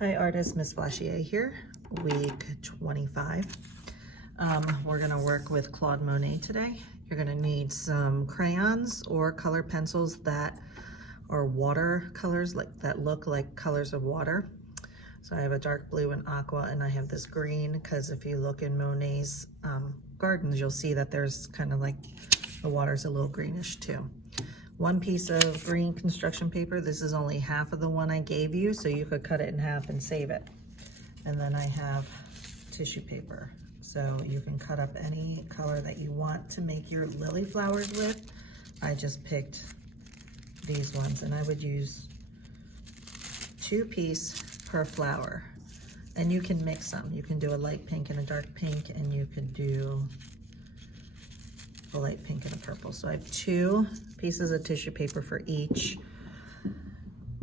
Hi artist, Miss Flashier here, week 25. We're gonna work with Claude Monet today. You're gonna need some crayons or color pencils that are water colors, that look like colors of water. So I have a dark blue and aqua, and I have this green, because if you look in Monet's gardens, you'll see that there's kind of like the water's a little greenish too. One piece of green construction paper. This is only half of the one I gave you, so you could cut it in half and save it. And then I have tissue paper. So you can cut up any color that you want to make your lily flowers with. I just picked these ones, and I would use 2 pieces per flower. And you can mix them. You can do a light pink and a dark pink, and you could do a light pink and a purple. So I have 2 pieces of tissue paper for each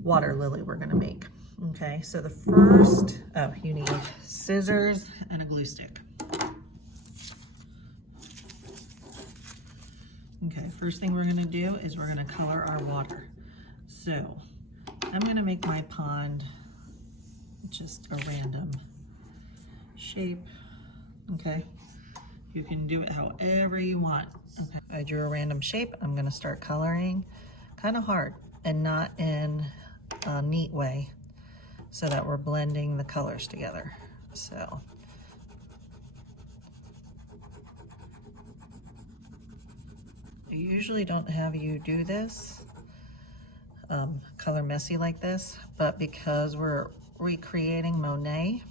water lily we're gonna make. Okay, so the first, you need scissors and a glue stick. Okay, first thing we're gonna do is we're gonna color our water. So I'm gonna make my pond just a random shape, okay? You can do it however you want. Okay, I drew a random shape. I'm gonna start coloring kind of hard and not in a neat way, so that we're blending the colors together. So I usually don't have you do this, color messy like this, but because we're recreating Monet,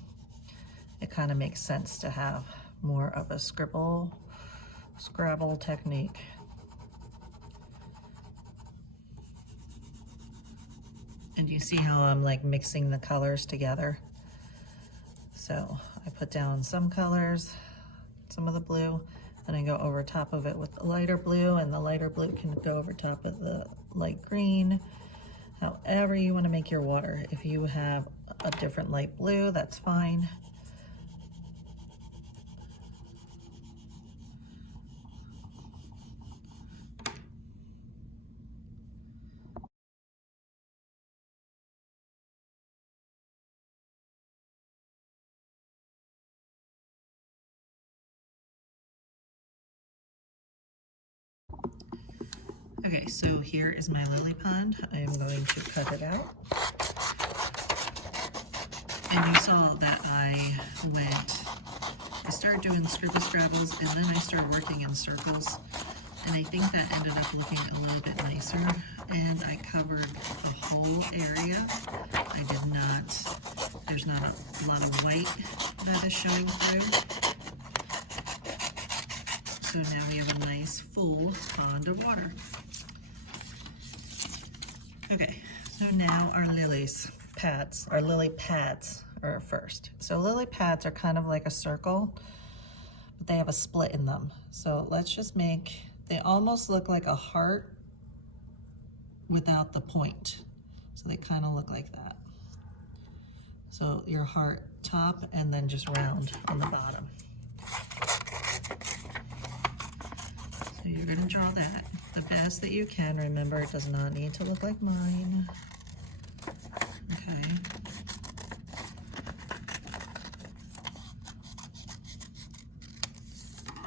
it kind of makes sense to have more of a scrabble technique. And you see how I'm like mixing the colors together? So I put down some colors, some of the blue, and I go over top of it with the lighter blue, and the lighter blue can go over top of the light green. However you want to make your water. If you have a different light blue, that's fine. Okay, so here is my lily pond. I am going to cut it out. And you saw that I started doing scribble scrabbles, and then I started working in circles. And I think that ended up looking a little bit nicer. And I covered the whole area. I did not, there's not a lot of white that is showing through. So now we have a nice full pond of water. Okay, so now our lily pads are first. So lily pads are kind of like a circle, but they have a split in them. So let's just make, they almost look like a heart without the point. So they kind of look like that. So your heart top and then just round on the bottom. So you're gonna draw that the best that you can. Remember, it does not need to look like mine. Okay.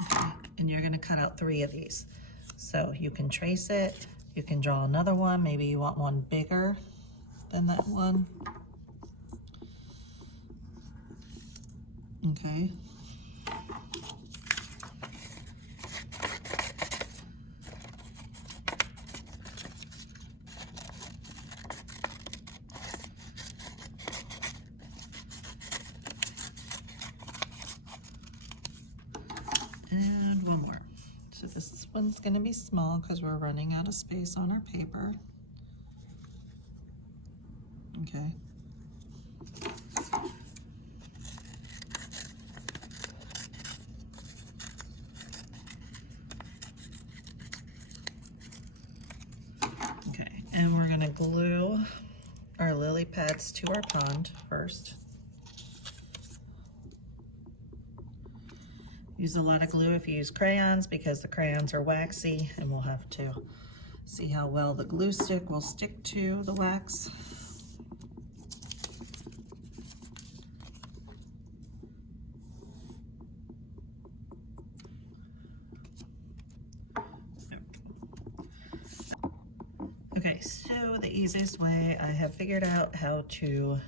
Okay, and you're gonna cut out 3 of these. So you can trace it, you can draw another one. Maybe you want one bigger than that one. Okay. And one more. So this one's gonna be small because we're running out of space on our paper. Okay. Okay, and we're gonna glue our lily pads to our pond first. Use a lot of glue if you use crayons, because the crayons are waxy, and we'll have to see how well the glue stick will stick to the wax. Okay, so the easiest way I have figured out how to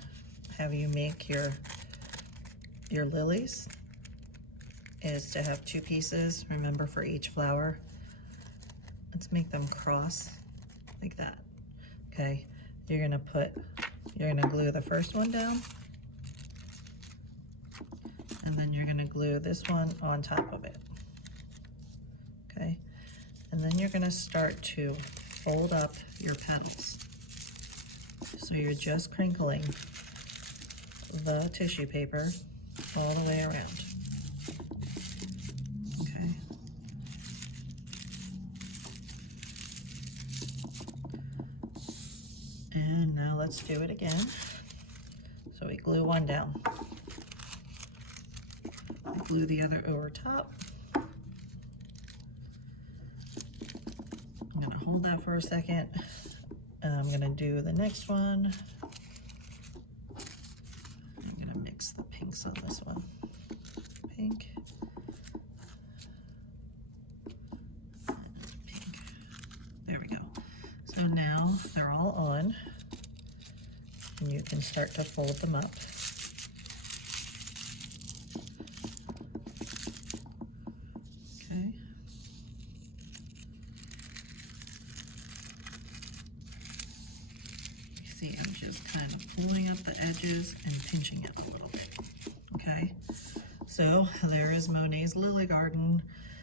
have you make your lilies is to have 2 pieces, remember, for each flower. Let's make them cross like that. Okay, you're gonna glue the first one down, and then you're gonna glue this one on top of it. Okay, and then you're gonna start to fold up your petals. So you're just crinkling the tissue paper all the way around. Okay. And now let's do it again. So we glue one down. We glue the other over top. I'm gonna hold that for a second. And I'm gonna do the next one. I'm gonna mix the pinks on this one. Pink. And pink. There we go. So now they're all on, and you can start to fold them up. Okay. You see I'm just kind of pulling up the edges and pinching it a little bit. Okay. So there is Monet's Lily Garden